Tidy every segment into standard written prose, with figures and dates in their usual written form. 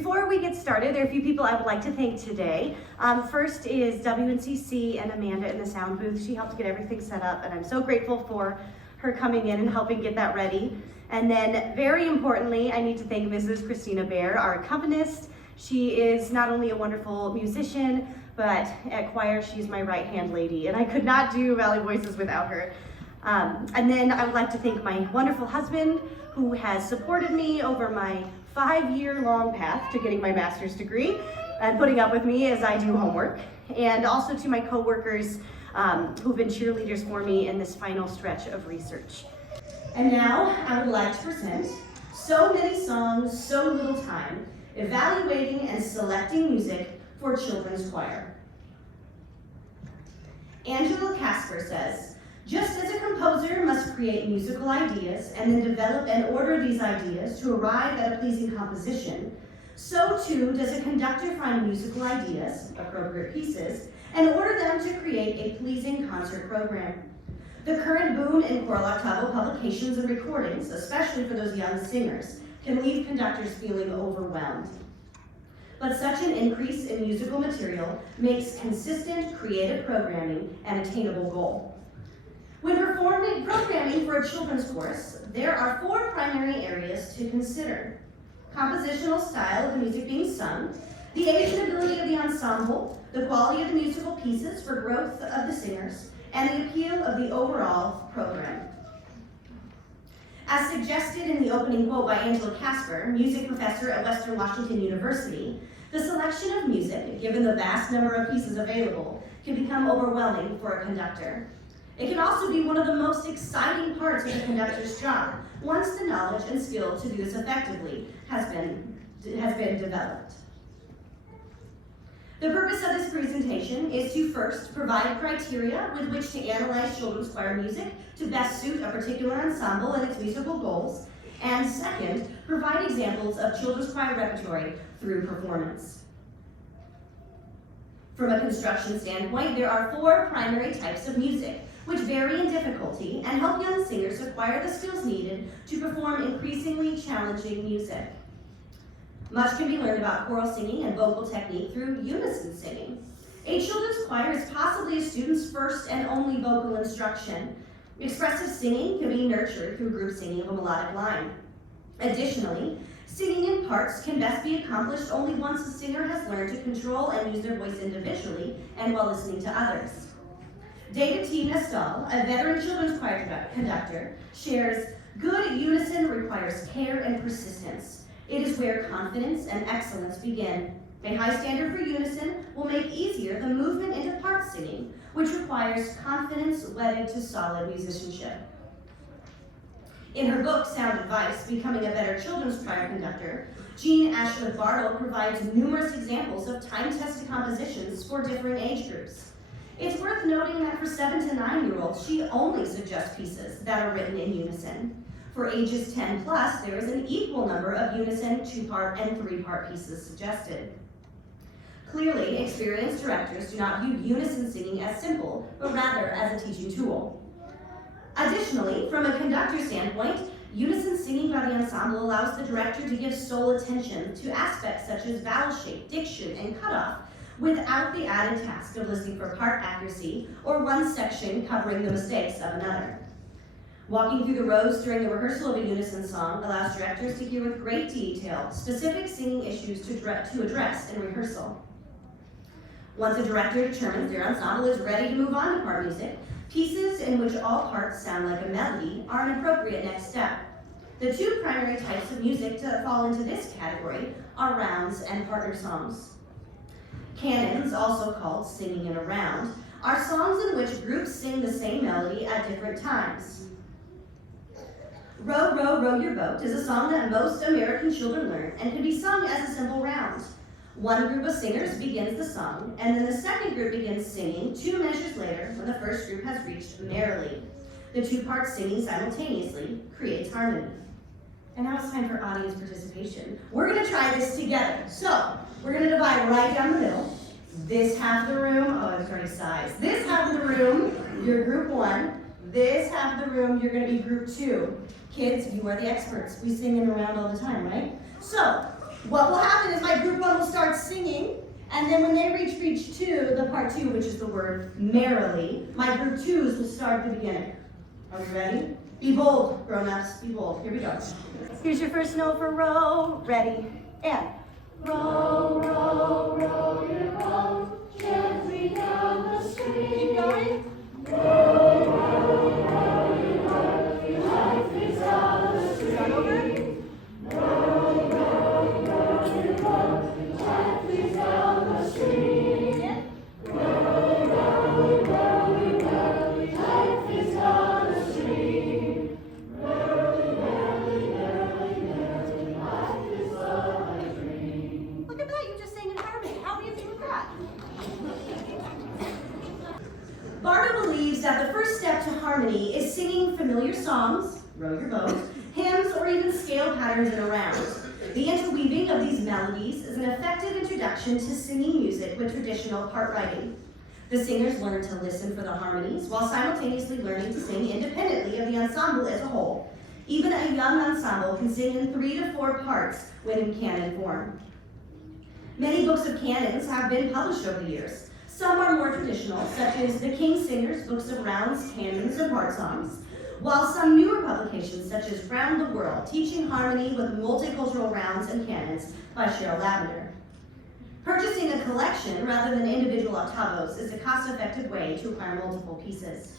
Before we get started, there are a few people I would like to thank today. First is WNCC and Amanda in the sound booth. She helped get everything set up, and I'm so grateful for her coming in and helping get that ready. And then, very importantly, I need to thank Mrs. Christina Bear, our accompanist. She is not only a wonderful musician, but at choir, she's my right-hand lady, and I could not do Valley Voices without her. And then I would like to thank my wonderful husband, who has supported me over my 5-year-long path to getting my master's degree and putting up with me as I do homework. And also to my coworkers who've been cheerleaders for me in this final stretch of research. And now I would like to present So Many Songs, So Little Time, Evaluating and Selecting Music for Children's Choir. Angela Casper says, just as a composer must create musical ideas and then develop and order these ideas to arrive at a pleasing composition, so too does a conductor find musical ideas, appropriate pieces, and order them to create a pleasing concert program. The current boom in choral octavo publications and recordings, especially for those young singers, can leave conductors feeling overwhelmed. But such an increase in musical material makes consistent creative programming an attainable goal. When performing programming for a children's course, there are 4 primary areas to consider: compositional style of the music being sung, the age and ability of the ensemble, the quality of the musical pieces for growth of the singers, and the appeal of the overall program. As suggested in the opening quote by Angela Casper, music professor at Western Washington University, the selection of music, given the vast number of pieces available, can become overwhelming for a conductor. It can also be one of the most exciting parts of the conductor's job, once the knowledge and skill to do this effectively has been developed. The purpose of this presentation is to first provide criteria with which to analyze children's choir music to best suit a particular ensemble and its musical goals, and second, provide examples of children's choir repertory through performance. From a construction standpoint, there are 4 primary types of music, which vary in difficulty and help young singers acquire the skills needed to perform increasingly challenging music. Much can be learned about choral singing and vocal technique through unison singing. A children's choir is possibly a student's first and only vocal instruction. Expressive singing can be nurtured through group singing of a melodic line. Additionally, singing in parts can best be accomplished only once a singer has learned to control and use their voice individually and while listening to others. David T. Nestal, a veteran children's choir conductor, shares, good unison requires care and persistence. It is where confidence and excellence begin. A high standard for unison will make easier the movement into part singing, which requires confidence wedded to solid musicianship. In her book, Sound Advice, Becoming a Better Children's Choir Conductor, Jean Ashwood Bartle provides numerous examples of time-tested compositions for different age groups. It's worth noting that for 7 to 9-year-olds, she only suggests pieces that are written in unison. For ages 10 plus, there is an equal number of unison 2-part and 3-part pieces suggested. Clearly, experienced directors do not view unison singing as simple, but rather as a teaching tool. Additionally, from a conductor standpoint, unison singing by the ensemble allows the director to give sole attention to aspects such as vowel shape, diction, and cutoff, without the added task of listening for part accuracy or one section covering the mistakes of another. Walking through the rows during the rehearsal of a unison song allows directors to hear with great detail specific singing issues to address in rehearsal. Once a director determines their ensemble is ready to move on to part music, pieces in which all parts sound like a melody are an appropriate next step. The 2 primary types of music that fall into this category are rounds and partner songs. Canons, also called singing in a round, are songs in which groups sing the same melody at different times. Row, Row, Row Your Boat is a song that most American children learn and can be sung as a simple round. One group of singers begins the song, and then the second group begins singing 2 measures later when the first group has reached merrily. The 2 parts singing simultaneously creates harmony. And now it's time for audience participation. We're going to try this together. So, we're going to divide right down the middle. This half of the room, oh, it's already sized. This half of the room, you're group 1. This half of the room, you're going to be group 2. Kids, you are the experts. We sing in a round all the time, right? So, What will happen is my group one will start singing, and then when they reach two, the part two, which is the word merrily, my group twos will start at the beginning. Are we ready? Be bold, grown-ups, be bold. Here we go. Here's your first note for row. Ready, and row, row, row your boat gently down the stream. Keep going. Row, row, row your boat, your life is down the stream. Start over. Row, row, row your boat, your life is down the stream. Row, row, row your boat, your life is down the stream. Merrily, merrily, merrily, merrily, life is but a dream. Look at that, you just sang in harmony. How do you do that? Barber believes that the first step to harmony is singing familiar songs, row your boat, hymns, or even scale patterns in a round. The interweaving of these melodies is an effective introduction to singing music with traditional part writing. The singers learn to listen for the harmonies while simultaneously learning to sing independently of the ensemble as a whole. Even a young ensemble can sing in 3 to 4 parts when in canon form. Many books of canons have been published over the years. Some are more traditional, such as the King's Singers, Books of Rounds, Canons, and Part Songs, while some newer publications, such as Round the World, Teaching Harmony with Multicultural Rounds and Canons by Cheryl Lavender. Purchasing a collection rather than individual octavos is a cost-effective way to acquire multiple pieces.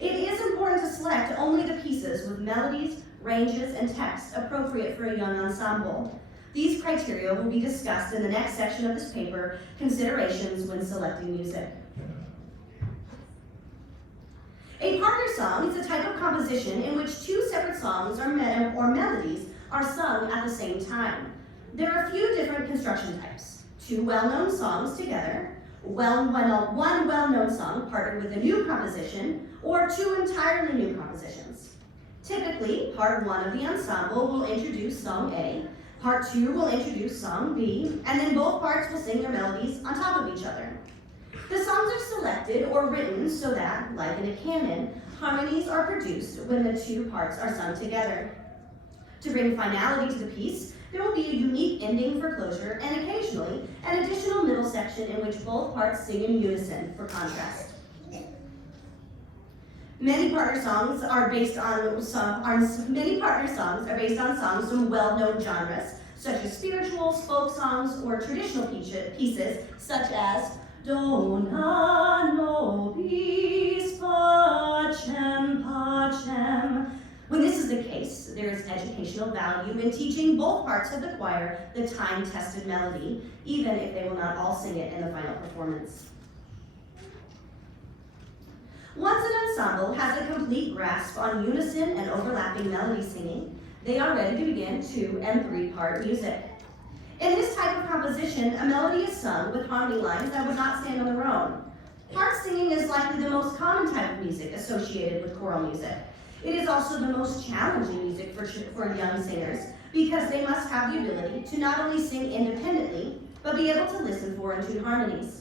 It is important to select only the pieces with melodies, ranges, and text appropriate for a young ensemble. These criteria will be discussed in the next section of this paper, Considerations when Selecting Music. A partner song is a type of composition in which 2 separate songs or melodies are sung at the same time. There are a few different construction types: 2 well-known songs together, one well-known song partnered with a new composition, or 2 entirely new compositions. Typically, part 1 of the ensemble will introduce song A, part 2 will introduce song B, and then both parts will sing their melodies on top of each other. The songs are selected or written so that, like in a canon, harmonies are produced when the 2 parts are sung together. To bring finality to the piece, there will be a unique ending for closure and occasionally an additional middle section in which both parts sing in unison for contrast. Many partner songs are based on songs from well-known genres, such as spirituals, folk songs, or traditional pieces, such as Dona nobis pacem pacem. When this is the case, there is educational value in teaching both parts of the choir the time-tested melody, even if they will not all sing it in the final performance. Once an ensemble has a complete grasp on unison and overlapping melody singing, they are ready to begin 2- and 3-part music. In this type of composition, a melody is sung with harmony lines that would not stand on their own. Part singing is likely the most common type of music associated with choral music. It is also the most challenging music for young singers because they must have the ability to not only sing independently, but be able to listen for and tune harmonies.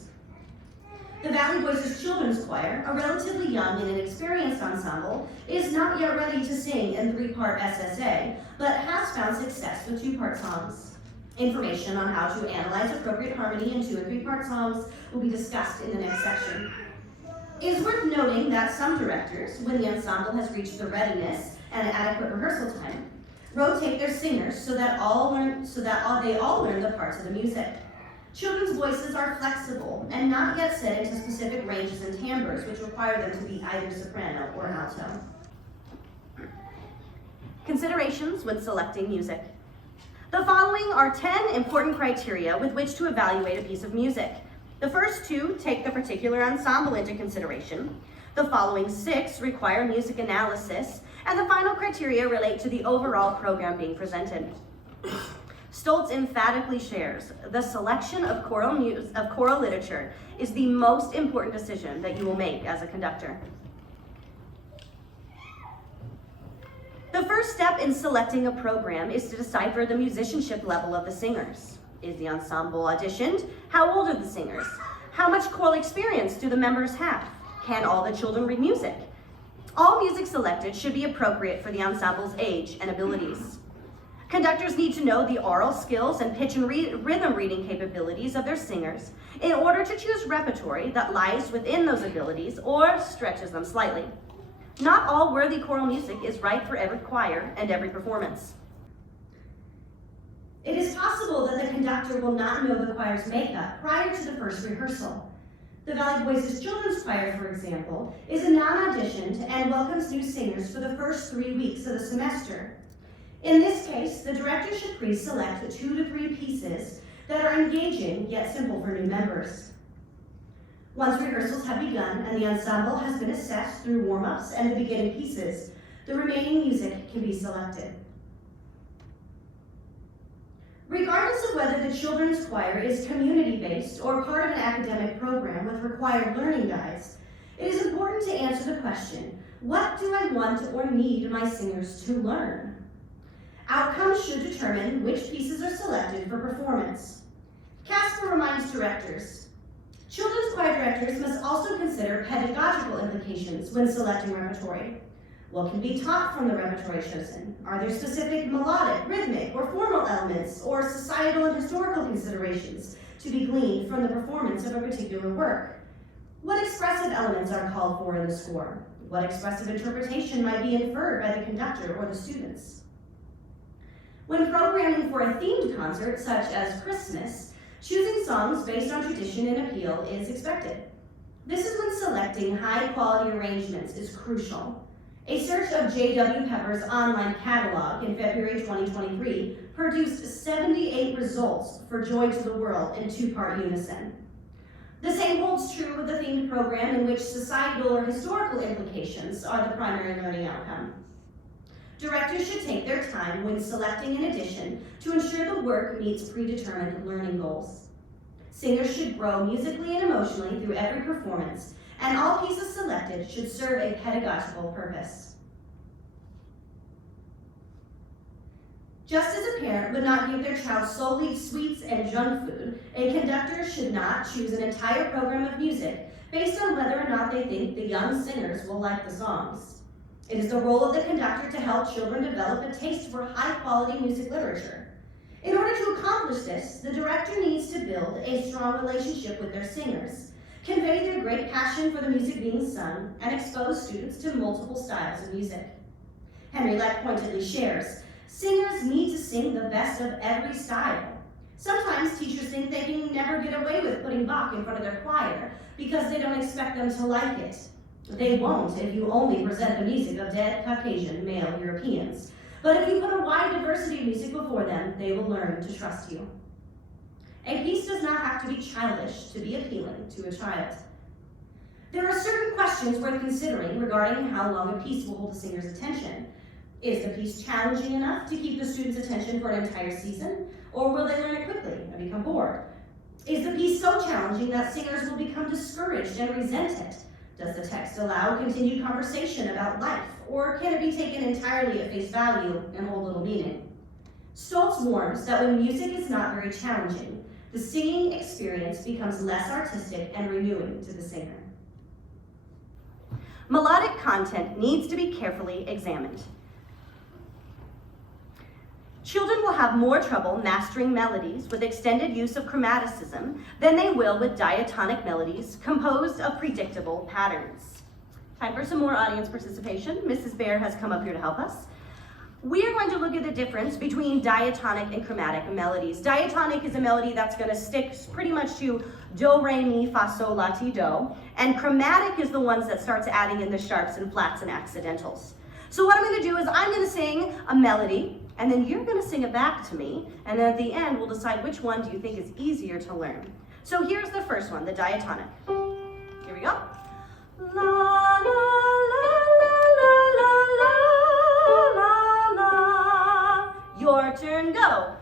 The Valley Voices Children's Choir, a relatively young and inexperienced ensemble, is not yet ready to sing in 3-part SSA, but has found success with 2-part songs. Information on how to analyze appropriate harmony in 2- and 3-part songs will be discussed in the next section. It is worth noting that some directors, when the ensemble has reached the readiness and adequate rehearsal time, rotate their singers so that they all learn the parts of the music. Children's voices are flexible and not yet set into specific ranges and timbres, which require them to be either soprano or alto. Considerations when selecting music. The following are 10 important criteria with which to evaluate a piece of music. The first 2 take the particular ensemble into consideration. The following 6 require music analysis, and the final criteria relate to the overall program being presented. Stoltz emphatically shares, the selection of choral literature is the most important decision that you will make as a conductor. The first step in selecting a program is to decipher the musicianship level of the singers. Is the ensemble auditioned? How old are the singers? How much choral experience do the members have? Can all the children read music? All music selected should be appropriate for the ensemble's age and abilities. Conductors need to know the aural skills and pitch and rhythm reading capabilities of their singers in order to choose repertory that lies within those abilities or stretches them slightly. Not all worthy choral music is right for every choir and every performance. It is possible that the conductor will not know the choir's makeup prior to the first rehearsal. The Valley Voices Children's Choir, for example, is a non-auditioned and welcomes new singers for the first 3 weeks of the semester. In this case, the director should pre-select 2 to 3 pieces that are engaging yet simple for new members. Once rehearsals have begun and the ensemble has been assessed through warm-ups and the beginning pieces, the remaining music can be selected. Regardless of whether the children's choir is community-based or part of an academic program with required learning guides, it is important to answer the question, what do I want or need my singers to learn? Outcomes should determine which pieces are selected for performance. Casper reminds directors, children's choir directors must also consider pedagogical implications when selecting repertory. What can be taught from the repertory chosen? Are there specific melodic, rhythmic, or formal elements, or societal and historical considerations to be gleaned from the performance of a particular work? What expressive elements are called for in the score? What expressive interpretation might be inferred by the conductor or the students? When programming for a themed concert, such as Christmas, choosing songs based on tradition and appeal is expected. This is when selecting high-quality arrangements is crucial. A search of J.W. Pepper's online catalog in February 2023 produced 78 results for Joy to the World in 2-part unison. The same holds true with the themed program in which societal or historical implications are the primary learning outcome. Directors should take their time when selecting an edition to ensure the work meets predetermined learning goals. Singers should grow musically and emotionally through every performance, and all pieces selected should serve a pedagogical purpose. Just as a parent would not give their child solely sweets and junk food, a conductor should not choose an entire program of music based on whether or not they think the young singers will like the songs. It is the role of the conductor to help children develop a taste for high-quality music literature. In order to accomplish this, the director needs to build a strong relationship with their singers, convey their great passion for the music being sung, and expose students to multiple styles of music. Henry Leck pointedly shares, singers need to sing the best of every style. Sometimes teachers think they can never get away with putting Bach in front of their choir because they don't expect them to like it. They won't if you only present the music of dead Caucasian male Europeans. But if you put a wide diversity of music before them, they will learn to trust you. A piece does not have to be childish to be appealing to a child. There are certain questions worth considering regarding how long a piece will hold the singer's attention. Is the piece challenging enough to keep the student's attention for an entire season, or will they learn it quickly and become bored? Is the piece so challenging that singers will become discouraged and resent it? Does the text allow continued conversation about life, or can it be taken entirely at face value and hold little meaning? Stoltz warns that when music is not very challenging, the singing experience becomes less artistic and renewing to the singer. Melodic content needs to be carefully examined. Children will have more trouble mastering melodies with extended use of chromaticism than they will with diatonic melodies composed of predictable patterns. Time for some more audience participation. Mrs. Baer has come up here to help us. We are going to look at the difference between diatonic and chromatic melodies. Diatonic is a melody that's going to stick pretty much to do, re, mi, fa, sol, la, ti, do, and chromatic is the ones that starts adding in the sharps and flats and accidentals. So what I'm going to do is I'm going to sing a melody, and then you're going to sing it back to me, and then at the end we'll decide which one do you think is easier to learn. So here's the first one, the diatonic. Here we go. La, la, la, la, la, la, la, la. Your turn, go.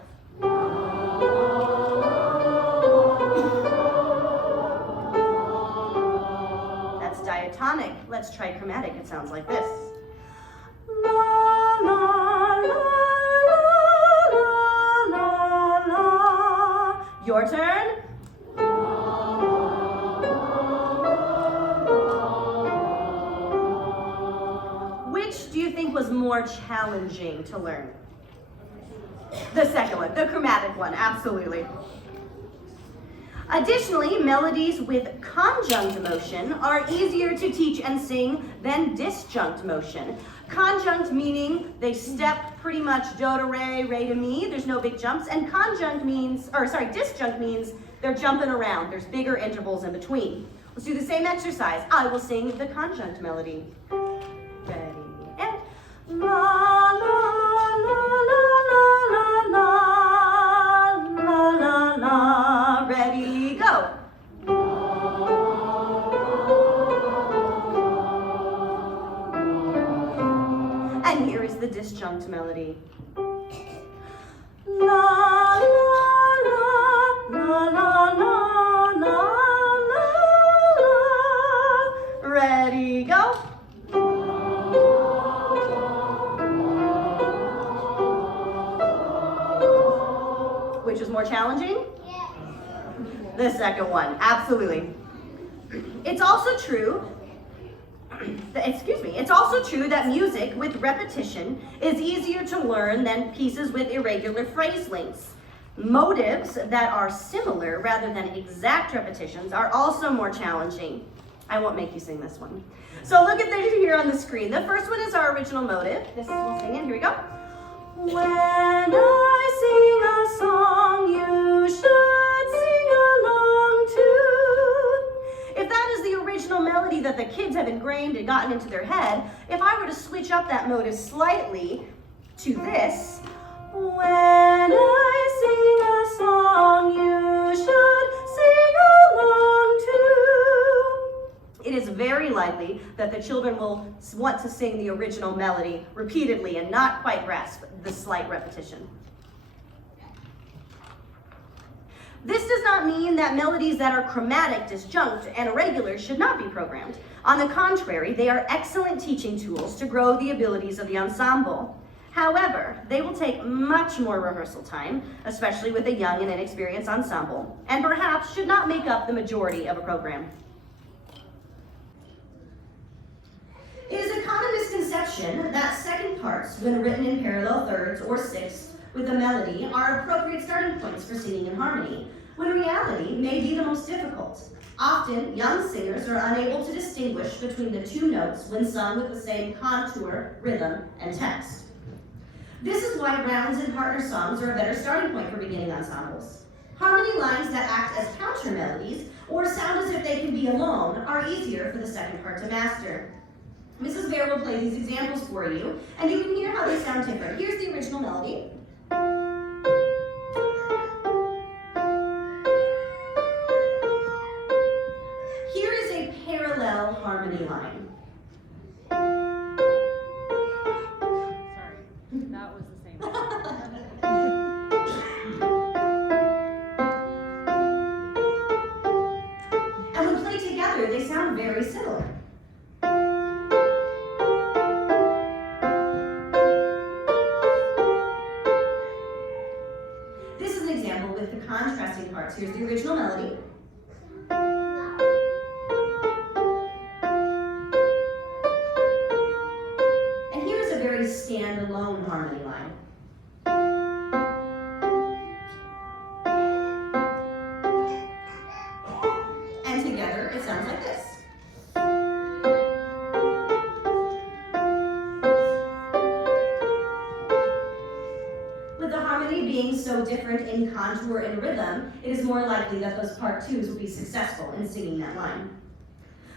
That's diatonic. Let's try chromatic. It sounds like this. La, la, la, la, la, la. Your turn. Which do you think was more challenging to learn? The second one, the chromatic one, absolutely. Additionally, melodies with conjunct motion are easier to teach and sing than disjunct motion. Conjunct meaning they step pretty much do to re, re to mi, there's no big jumps, and disjunct means they're jumping around, there's bigger intervals in between. Let's do the same exercise. I will sing the conjunct melody. Ready, and la la la la la la la la la. Ready, go. And here is the disjunct melody. La la la la la la la la. Ready, go. Which is more challenging? Yes. The second one, absolutely. It's also true that music with repetition is easier to learn than pieces with irregular phrase lengths. Motives that are similar rather than exact repetitions are also more challenging. I won't make you sing this one. So look at this here on the screen. The first one is our original motive. This is we'll sing it. Here we go. When I sing a song, you should sing along too. If that is the original melody that the kids have ingrained and gotten into their head, if I were to switch up that motive slightly to this, when I sing a song, you should sing along too. It is very likely that the children will want to sing the original melody repeatedly and not quite grasp the slight repetition. This does not mean that melodies that are chromatic, disjunct, and irregular should not be programmed. On the contrary, they are excellent teaching tools to grow the abilities of the ensemble. However, they will take much more rehearsal time, especially with a young and inexperienced ensemble, and perhaps should not make up the majority of a program. It is a common misconception that second parts, when written in parallel thirds or sixths with a melody, are appropriate starting points for singing in harmony, when reality may be the most difficult. Often, young singers are unable to distinguish between the two notes when sung with the same contour, rhythm, and text. This is why rounds and partner songs are a better starting point for beginning ensembles. Harmony lines that act as counter melodies or sound as if they can be alone are easier for the second part to master. Mrs. Bear will play these examples for you, and you can hear how they sound different. Here's the original melody. Here is a parallel harmony line. Sorry, that was the same. And when played together, they sound very similar. Contrasting parts. Here's the original melody. And here's a very standalone harmony line. And together it sounds like this. With the harmony being so different in contour and rhythm, it is more likely that those part twos will be successful in singing that line.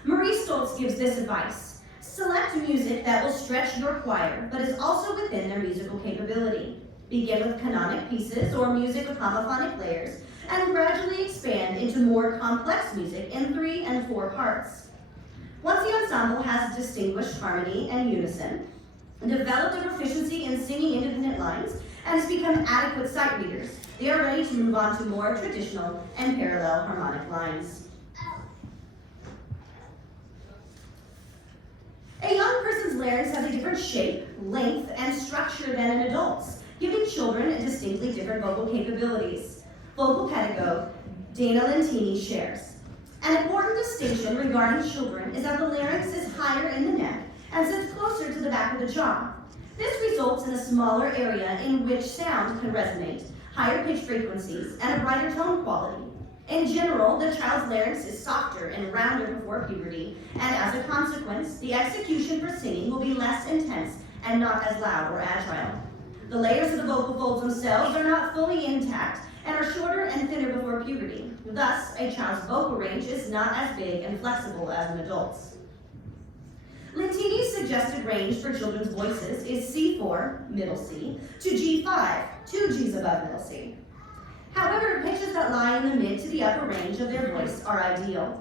Marie Stoltz gives this advice: select music that will stretch your choir, but is also within their musical capability. Begin with canonic pieces or music with homophonic layers, and gradually expand into more complex music in 3 and 4 parts. Once the ensemble has distinguished harmony and unison, developed a proficiency in singing independent lines, and has become adequate sight readers, they are ready to move on to more traditional and parallel harmonic lines. A young person's larynx has a different shape, length, and structure than an adult's, giving children distinctly different vocal capabilities. Vocal pedagogue Dana Lentini shares. An important distinction regarding children is that the larynx is higher in the neck and sits closer to the back of the jaw. This results results in a smaller area in which sound can resonate, higher pitch frequencies, and a brighter tone quality. In general, the child's larynx is softer and rounder before puberty, and as a consequence, the execution for singing will be less intense and not as loud or agile. The layers of the vocal folds themselves are not fully intact and are shorter and thinner before puberty. Thus, a child's vocal range is not as big and flexible as an adult's. Lentini's suggested range for children's voices is C4, middle C, to G5, 2 Gs above middle C. However, pitches that lie in the mid to the upper range of their voice are ideal.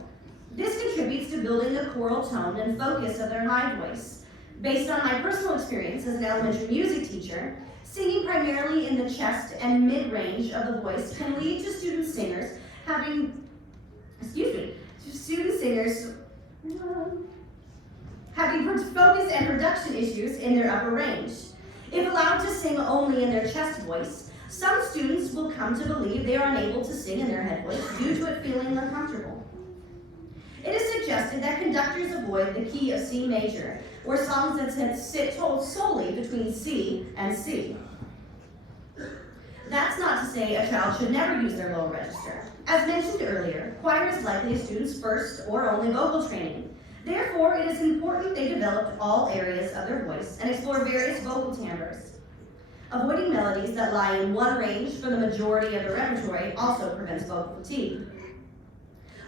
This contributes to building the choral tone and focus of their high voice. Based on my personal experience as an elementary music teacher, singing primarily in the chest and mid-range of the voice can lead to student singers having focus and production issues in their upper range. If allowed to sing only in their chest voice, some students will come to believe they are unable to sing in their head voice due to it feeling uncomfortable. It is suggested that conductors avoid the key of C major, or songs that sit solely between C and C. That's not to say a child should never use their low register. As mentioned earlier, choir is likely a student's first or only vocal training. Therefore, it is important they develop all areas of their voice and explore various vocal timbres. Avoiding melodies that lie in one range for the majority of the repertoire also prevents vocal fatigue.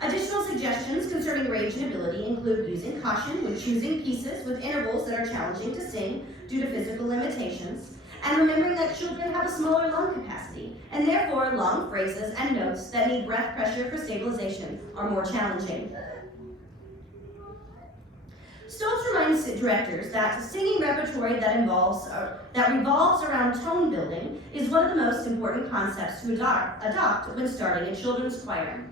Additional suggestions concerning range and ability include using caution when choosing pieces with intervals that are challenging to sing due to physical limitations, and remembering that children have a smaller lung capacity, and therefore long phrases and notes that need breath pressure for stabilization are more challenging. Stoltz reminds directors that singing repertoire that revolves around tone building is one of the most important concepts to adopt when starting a children's choir.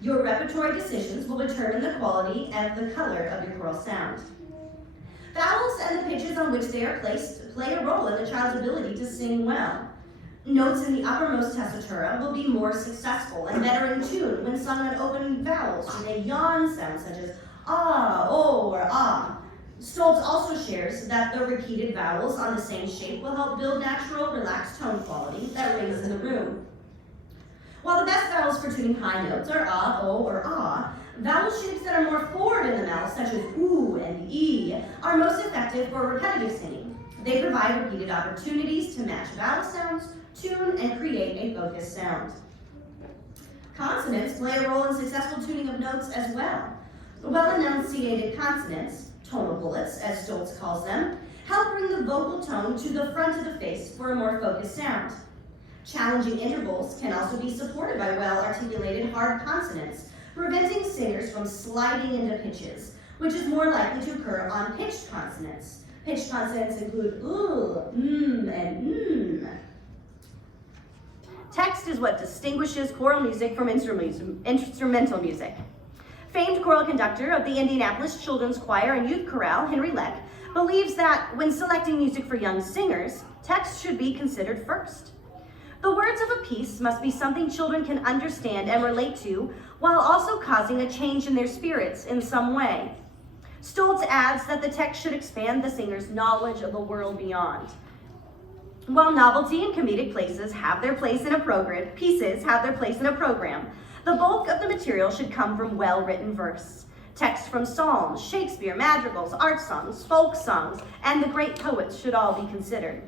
Your repertoire decisions will determine the quality and the color of your choral sound. Vowels and the pitches on which they are placed play a role in the child's ability to sing well. Notes in the uppermost tessitura will be more successful and better in tune when sung on open vowels with a yawn sound such as ah, oh, or ah. Stoltz also shares that the repeated vowels on the same shape will help build natural, relaxed tone quality that rings in the room. While the best vowels for tuning high notes are ah, oh, or ah, vowel shapes that are more forward in the mouth, such as oo and ee, are most effective for repetitive singing. They provide repeated opportunities to match vowel sounds, tune, and create a focused sound. Consonants play a role in successful tuning of notes as well. Well-enunciated consonants, tonal bullets as Stoltz calls them, help bring the vocal tone to the front of the face for a more focused sound. Challenging intervals can also be supported by well-articulated hard consonants, preventing singers from sliding into pitches, which is more likely to occur on pitched consonants. Pitched consonants include ooh, and Text is what distinguishes choral music from instrumental music. Famed choral conductor of the Indianapolis Children's Choir and Youth Chorale, Henry Leck, believes that when selecting music for young singers, text should be considered first. The words of a piece must be something children can understand and relate to, while also causing a change in their spirits in some way. Stoltz adds that the text should expand the singer's knowledge of the world beyond. While novelty and comedic pieces have their place in a program, the bulk of the material should come from well-written verse. Text from psalms, Shakespeare, madrigals, art songs, folk songs, and the great poets should all be considered.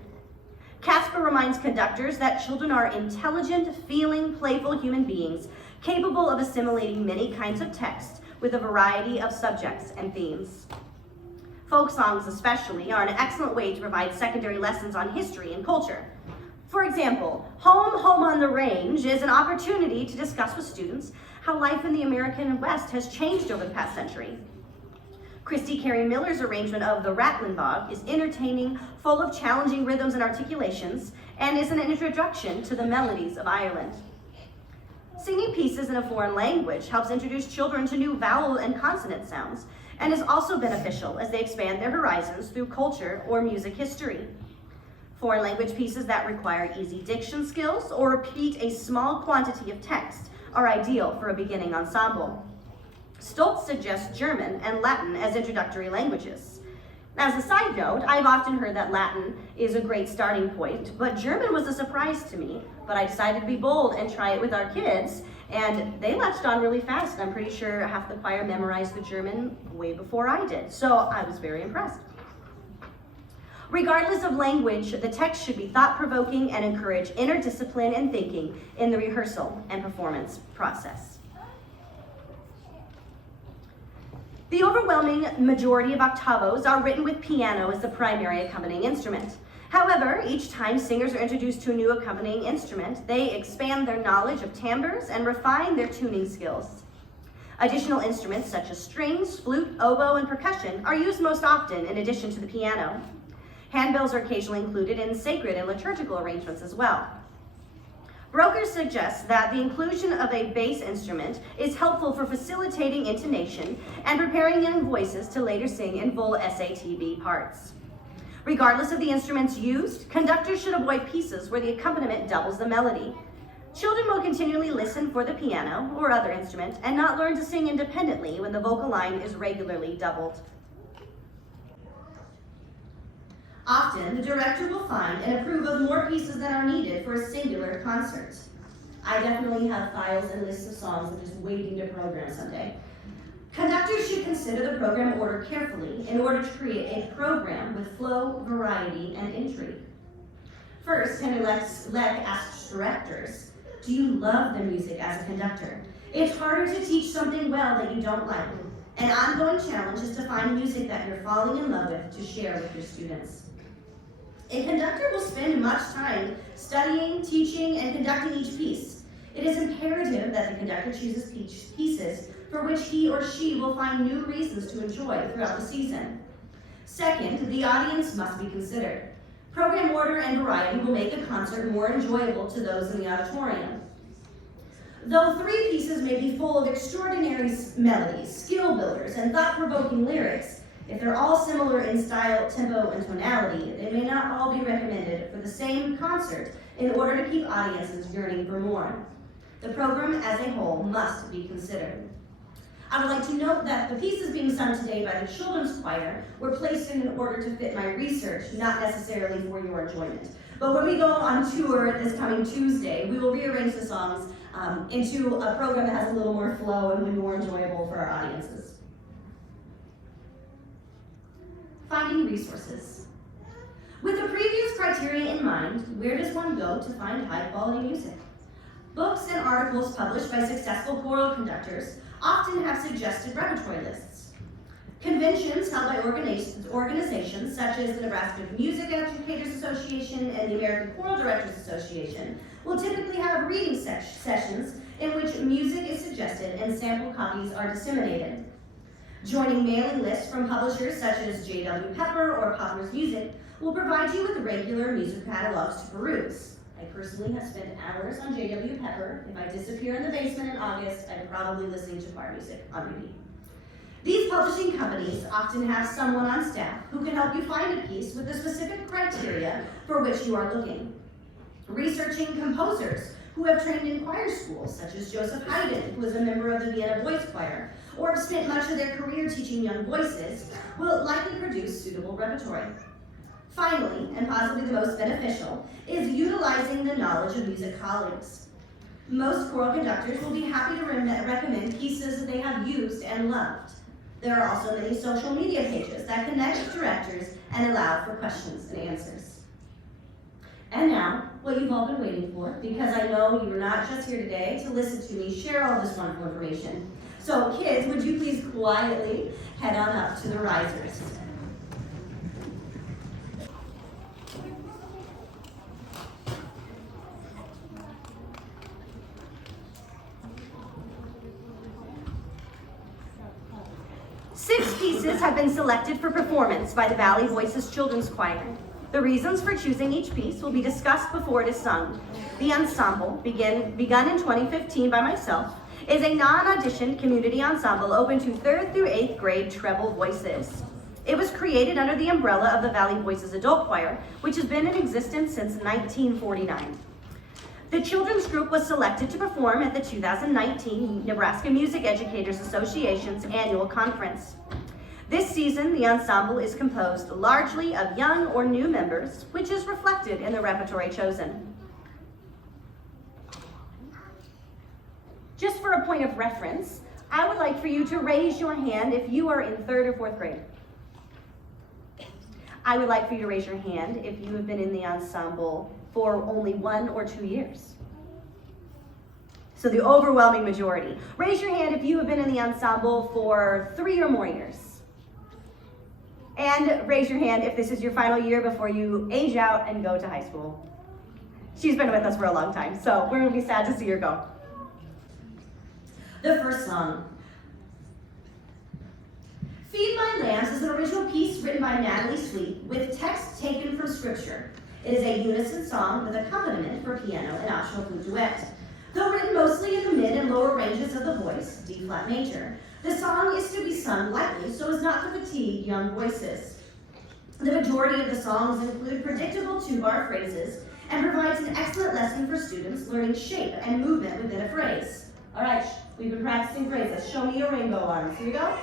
Casper reminds conductors that children are intelligent, feeling, playful human beings capable of assimilating many kinds of text with a variety of subjects and themes. Folk songs especially are an excellent way to provide secondary lessons on history and culture. For example, Home, Home on the Range is an opportunity to discuss with students how life in the American West has changed over the past century. Christy Carey Miller's arrangement of The Rattling Bog is entertaining, full of challenging rhythms and articulations, and is an introduction to the melodies of Ireland. Singing pieces in a foreign language helps introduce children to new vowel and consonant sounds, and is also beneficial as they expand their horizons through culture or music history. Foreign language pieces that require easy diction skills or repeat a small quantity of text are ideal for a beginning ensemble. Stoltz suggests German and Latin as introductory languages. As a side note, I've often heard that Latin is a great starting point, but German was a surprise to me. But I decided to be bold and try it with our kids, and they latched on really fast. I'm pretty sure half the choir memorized the German way before I did, so I was very impressed. Regardless of language, the text should be thought-provoking and encourage inner discipline and thinking in the rehearsal and performance process. The overwhelming majority of octavos are written with piano as the primary accompanying instrument. However, each time singers are introduced to a new accompanying instrument, they expand their knowledge of timbres and refine their tuning skills. Additional instruments such as strings, flute, oboe, and percussion are used most often in addition to the piano. Handbells are occasionally included in sacred and liturgical arrangements as well. Brokers suggest that the inclusion of a bass instrument is helpful for facilitating intonation and preparing young voices to later sing in full SATB parts. Regardless of the instruments used, conductors should avoid pieces where the accompaniment doubles the melody. Children will continually listen for the piano or other instrument and not learn to sing independently when the vocal line is regularly doubled. Often, the director will find and approve of more pieces than are needed for a singular concert. I definitely have files and lists of songs I'm just waiting to program someday. Conductors should consider the program order carefully in order to create a program with flow, variety, and intrigue. First, Henry Leck asked directors, do you love the music as a conductor? It's harder to teach something well that you don't like. An ongoing challenge is to find music that you're falling in love with to share with your students. A conductor will spend much time studying, teaching, and conducting each piece. It is imperative that the conductor chooses pieces for which he or she will find new reasons to enjoy throughout the season. Second, the audience must be considered. Program order and variety will make a concert more enjoyable to those in the auditorium. Though three pieces may be full of extraordinary melodies, skill builders, and thought-provoking lyrics, if they're all similar in style, tempo, and tonality, they may not all be recommended for the same concert in order to keep audiences yearning for more. The program as a whole must be considered. I would like to note that the pieces being sung today by the children's choir were placed in order to fit my research, not necessarily for your enjoyment. But when we go on tour this coming Tuesday, we will rearrange the songs into a program that has a little more flow and will be more enjoyable for our audiences. Finding resources. With the previous criteria in mind, where does one go to find high-quality music? Books and articles published by successful choral conductors often have suggested repertory lists. Conventions held by organizations such as the Nebraska Music Educators Association and the American Choral Directors Association will typically have reading sessions in which music is suggested and sample copies are disseminated. Joining mailing lists from publishers such as J.W. Pepper or Poplar's Music will provide you with regular music catalogs to peruse. I personally have spent hours on J.W. Pepper. If I disappear in the basement in August, I'm probably listening to choir music on repeat. These publishing companies often have someone on staff who can help you find a piece with the specific criteria for which you are looking. Researching composers who have trained in choir schools, such as Joseph Haydn, who is a member of the Vienna Voice Choir, or have spent much of their career teaching young voices, will likely produce suitable repertory. Finally, and possibly the most beneficial, is utilizing the knowledge of music colleagues. Most choral conductors will be happy to recommend pieces that they have used and loved. There are also many social media pages that connect directors and allow for questions and answers. And now, what you've all been waiting for, because I know you were not just here today to listen to me share all this wonderful information. So kids, would you please quietly head on up to the risers. Six pieces have been selected for performance by the Valley Voices Children's Choir. The reasons for choosing each piece will be discussed before it is sung. The ensemble, begun in 2015 by myself, is a non-audition community ensemble open to 3rd through 8th grade treble voices. It was created under the umbrella of the Valley Voices Adult Choir, which has been in existence since 1949. The children's group was selected to perform at the 2019 Nebraska Music Educators Association's annual conference. This season, the ensemble is composed largely of young or new members, which is reflected in the repertory chosen. Just for a point of reference, I would like for you to raise your hand if you are in 3rd or 4th grade. I would like for you to raise your hand if you have been in the ensemble for only 1 or 2 years. So the overwhelming majority. Raise your hand if you have been in the ensemble for 3 or more years. And raise your hand if this is your final year before you age out and go to high school. She's been with us for a long time, so we're gonna be sad to see her go. The first song. Feed My Lambs is an original piece written by Natalie Sweet with text taken from scripture. It is a unison song with accompaniment for piano and optional flute duet. Though written mostly in the mid and lower ranges of the voice, D-flat major, the song is to be sung lightly so as not to fatigue young voices. The majority of the songs include predictable 2-bar phrases and provides an excellent lesson for students learning shape and movement within a phrase. All right, we've been practicing phrases. Show me your rainbow arms. Here we go.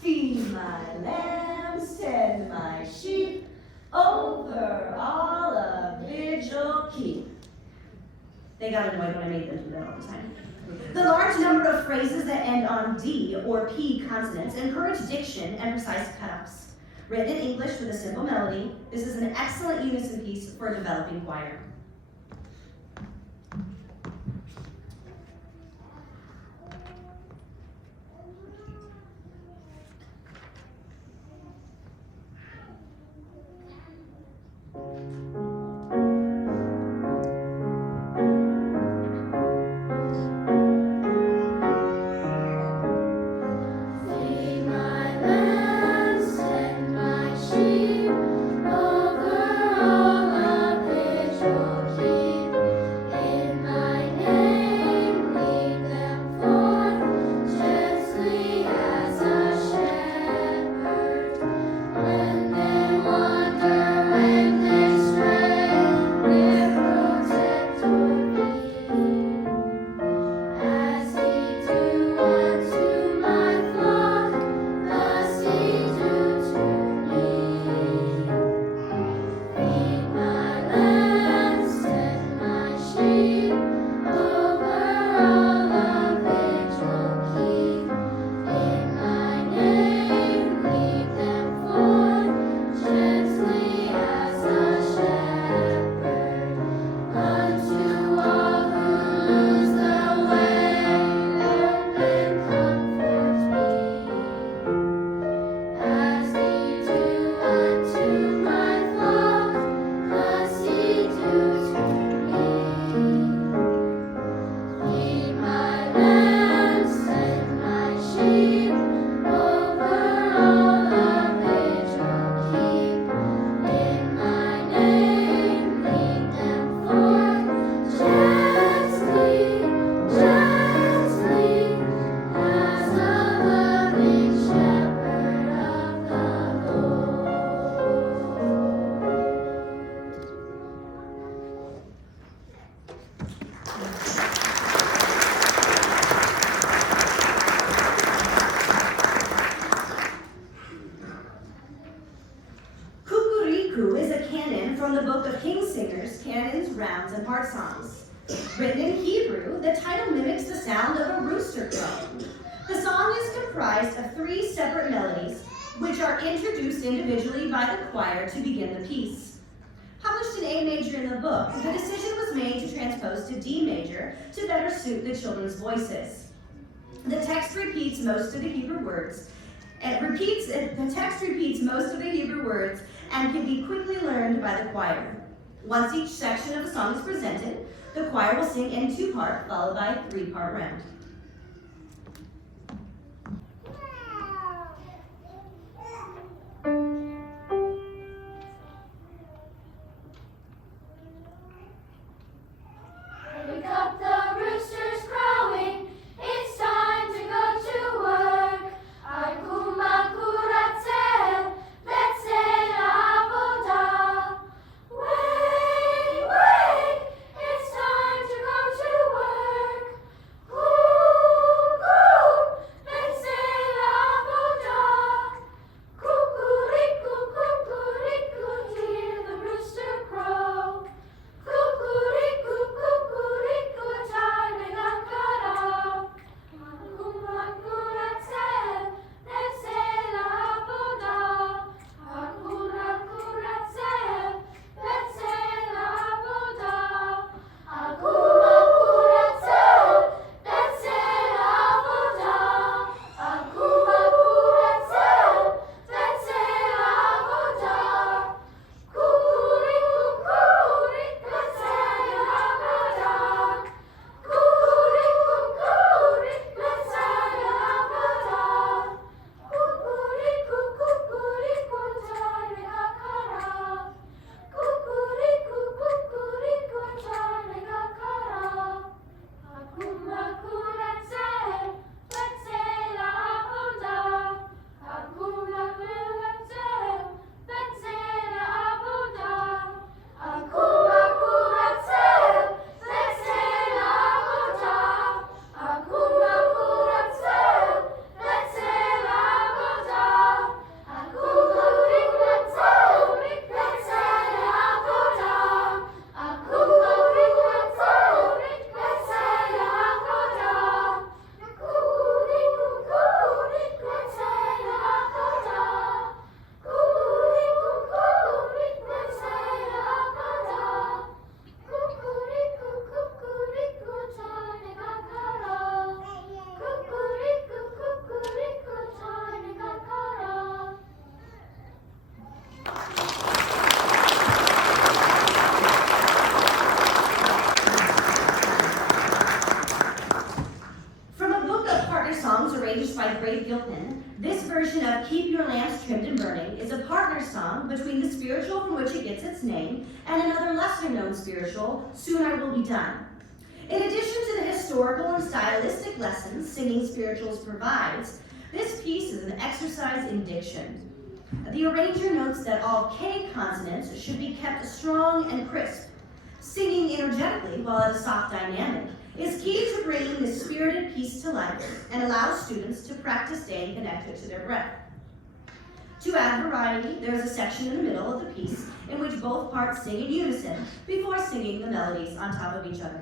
Feed my lambs, tend my sheep, over all a vigil keep. They got annoyed when I made them do that all the time. The large number of phrases that end on D or P consonants encourage diction and precise cutoffs. Written in English with a simple melody, this is an excellent unison piece for a developing choir. From the book of King Singers, Canons, Rounds, and Part Songs. Written in Hebrew, the title mimics the sound of a rooster crowing. The song is comprised of 3 separate melodies, which are introduced individually by the choir to begin the piece. Published in A major in the book, the decision was made to transpose to D major to better suit the children's voices. The text repeats most of the Hebrew words. The text repeats most of the Hebrew words and can be quickly learned by the choir. Once each section of the song is presented, the choir will sing in 2-part, followed by a 3-part round. Wake up, the rooster's crowing. It's time to go to work. Arkuma kuratel, let's say avodah. Wake, wake, it's time to go to work. song between the spiritual from which it gets its name and another lesser-known spiritual, Soon I Will Be Done. In addition to the historical and stylistic lessons singing spirituals provides, this piece is an exercise in diction. The arranger notes that all K consonants should be kept strong and crisp. Singing energetically while at a soft dynamic is key to bringing this spirited piece to life and allows students to practice staying connected to their breath. To add variety, there is a section in the middle of the piece in which both parts sing in unison before singing the melodies on top of each other.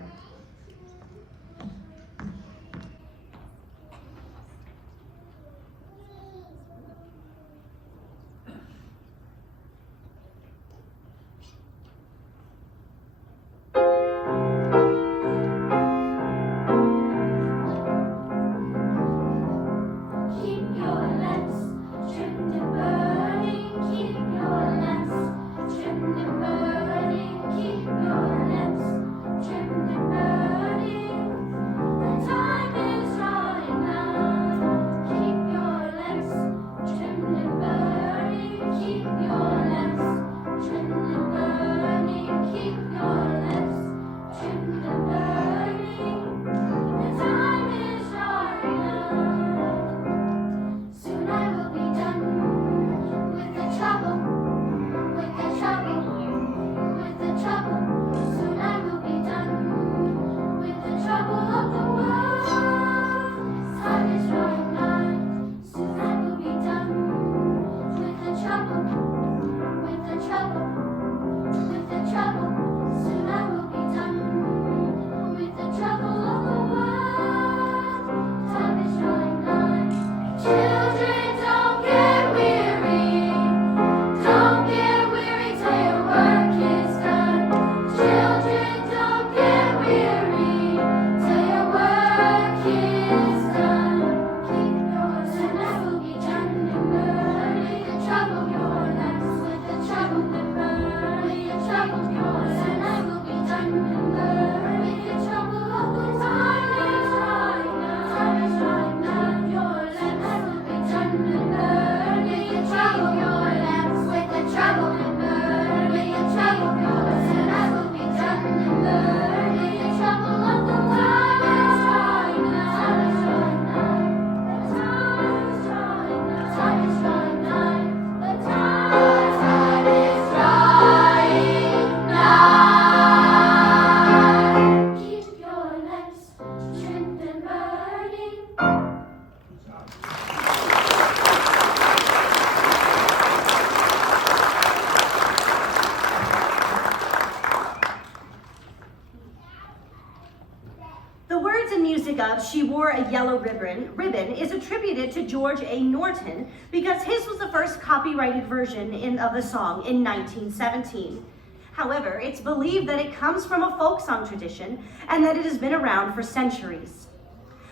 She Wore a Yellow Ribbon is attributed to George A. Norton because his was the first copyrighted version of the song in 1917. However, it's believed that it comes from a folk song tradition and that it has been around for centuries.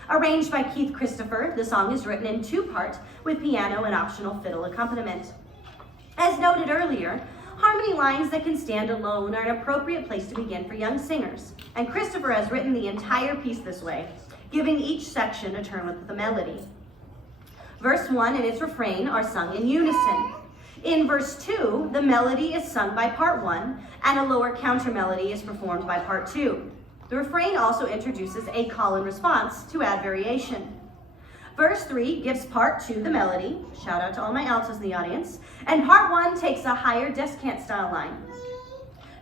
Arranged by Keith Christopher, the song is written in two parts with piano and optional fiddle accompaniment. As noted earlier, harmony lines that can stand alone are an appropriate place to begin for young singers, and Christopher has written the entire piece this way, giving each section a turn with the melody. Verse 1 and its refrain are sung in unison. In verse 2, the melody is sung by part 1, and a lower counter melody is performed by part 2. The refrain also introduces a call and response to add variation. Verse 3 gives part 2 the melody, shout out to all my altos in the audience, and part 1 takes a higher descant style line.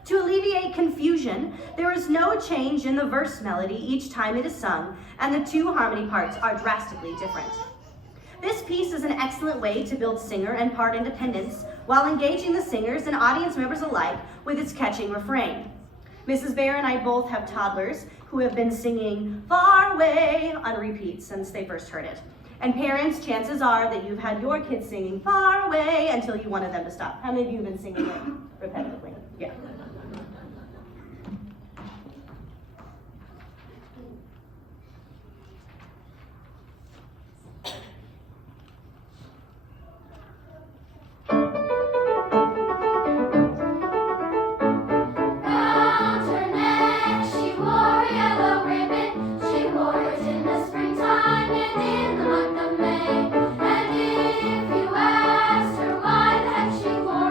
To alleviate confusion, there is no change in the verse melody each time it is sung, and the two harmony parts are drastically different. This piece is an excellent way to build singer and part independence while engaging the singers and audience members alike with its catching refrain. Mrs. Bear and I both have toddlers who have been singing Far Away on repeat since they first heard it. And parents, chances are that you've had your kids singing Far Away until you wanted them to stop. How many of you have been singing it repetitively? Yeah. She wore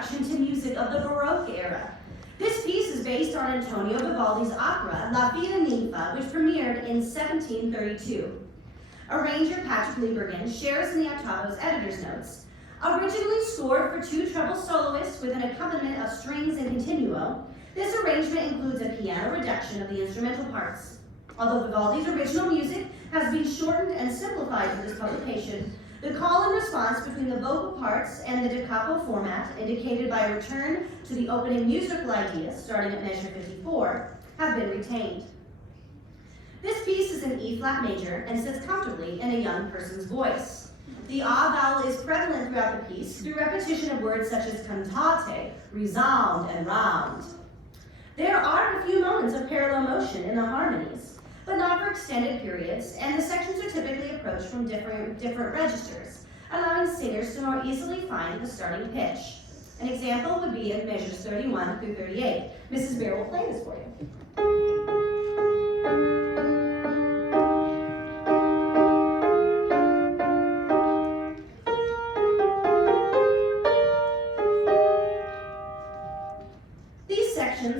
introduction to music of the Baroque era. This piece is based on Antonio Vivaldi's opera La Via Ninfa, which premiered in 1732. Arranger Patrick Liebergen shares in the octavo's editor's notes. Originally scored for 2 treble soloists with an accompaniment of strings and continuo, this arrangement includes a piano reduction of the instrumental parts. Although Vivaldi's original music has been shortened and simplified for this publication, the call and response between the vocal parts and the da capo format, indicated by a return to the opening musical ideas, starting at measure 54, have been retained. This piece is in E-flat major and sits comfortably in a young person's voice. The ah vowel is prevalent throughout the piece through repetition of words such as cantate, resound, and round. There are a few moments of parallel motion in the harmonies, but not for extended periods, and the sections are typically approached from different registers, allowing singers to more easily find the starting pitch. An example would be in measures 31 through 38. Mrs. Bear will play this for you.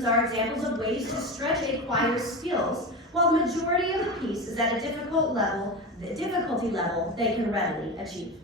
Are examples of ways to stretch a choir's skills, while the majority of the piece is at a difficulty level they can readily achieve.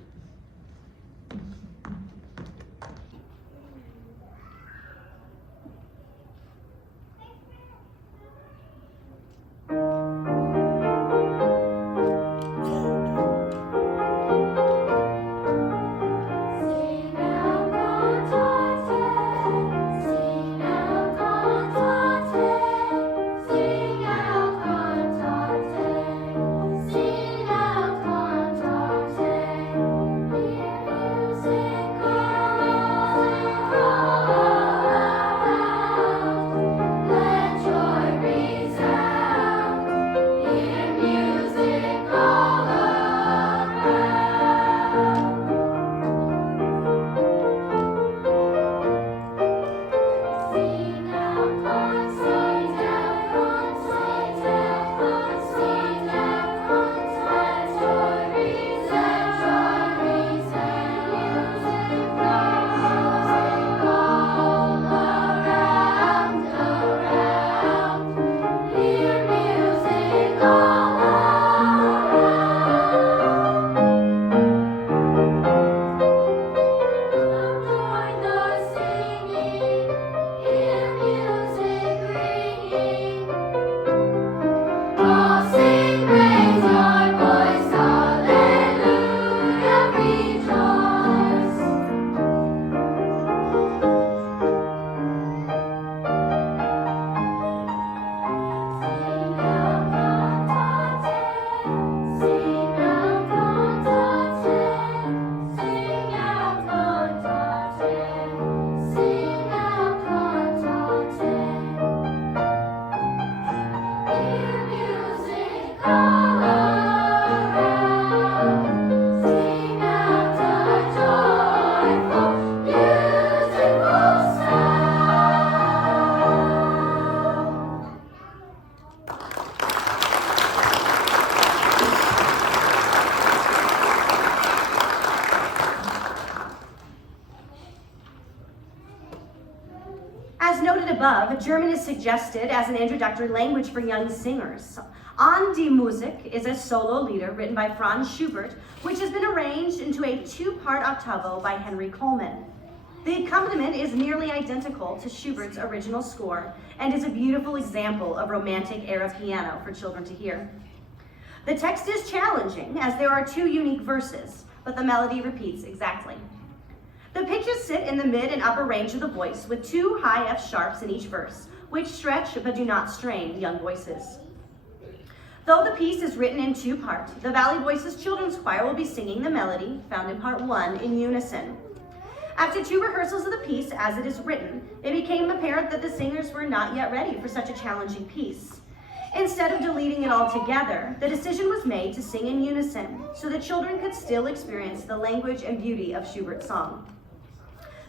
As noted above, German is suggested as an introductory language for young singers. An die Musik is a solo lieder written by Franz Schubert, which has been arranged into a 2-part octavo by Henry Coleman. The accompaniment is nearly identical to Schubert's original score and is a beautiful example of Romantic era piano for children to hear. The text is challenging as there are 2 unique verses, but the melody repeats exactly. The pitches sit in the mid and upper range of the voice with 2 high F sharps in each verse, which stretch but do not strain young voices. Though the piece is written in 2 parts, the Valley Voices Children's Choir will be singing the melody, found in part 1, in unison. After 2 rehearsals of the piece as it is written, it became apparent that the singers were not yet ready for such a challenging piece. Instead of deleting it altogether, the decision was made to sing in unison so that children could still experience the language and beauty of Schubert's song.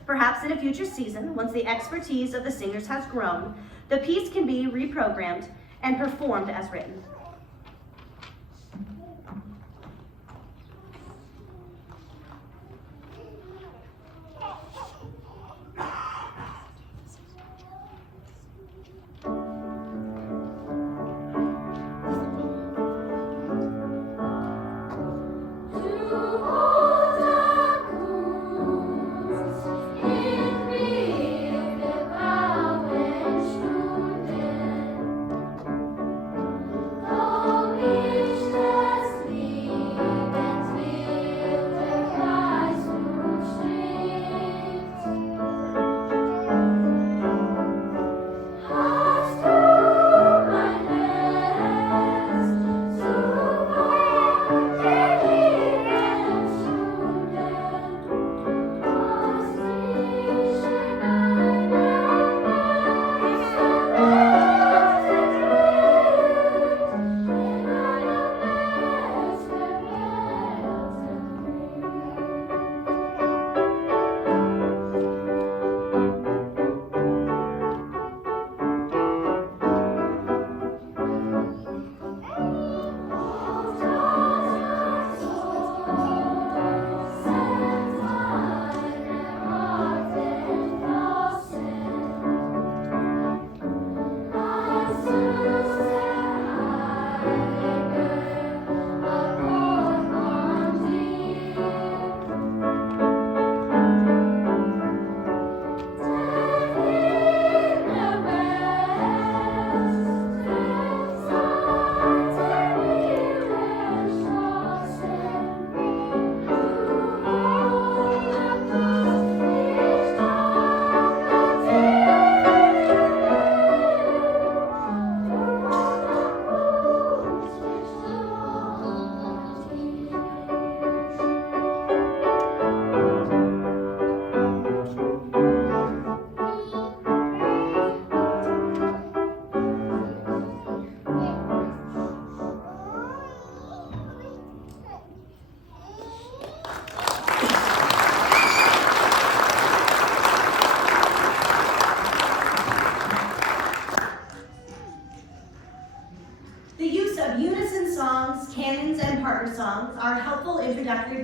Perhaps in a future season, once the expertise of the singers has grown, the piece can be reprogrammed and performed as written.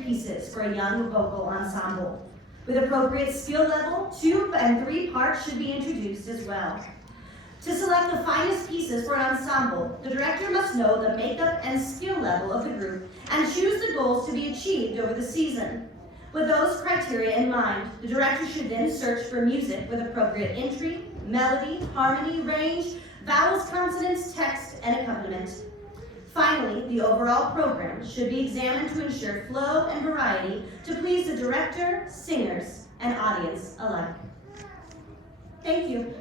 appropriate pieces for a young vocal ensemble. With appropriate skill level, 2 and 3 parts should be introduced as well. To select the finest pieces for an ensemble, the director must know the makeup and skill level of the group and choose the goals to be achieved over the season. With those criteria in mind, the director should then search for music with appropriate entry, melody, harmony, range, vowels, consonants, text, and accompaniment. Finally, the overall program should be examined to ensure flow and variety to please the director, singers, and audience alike. Thank you.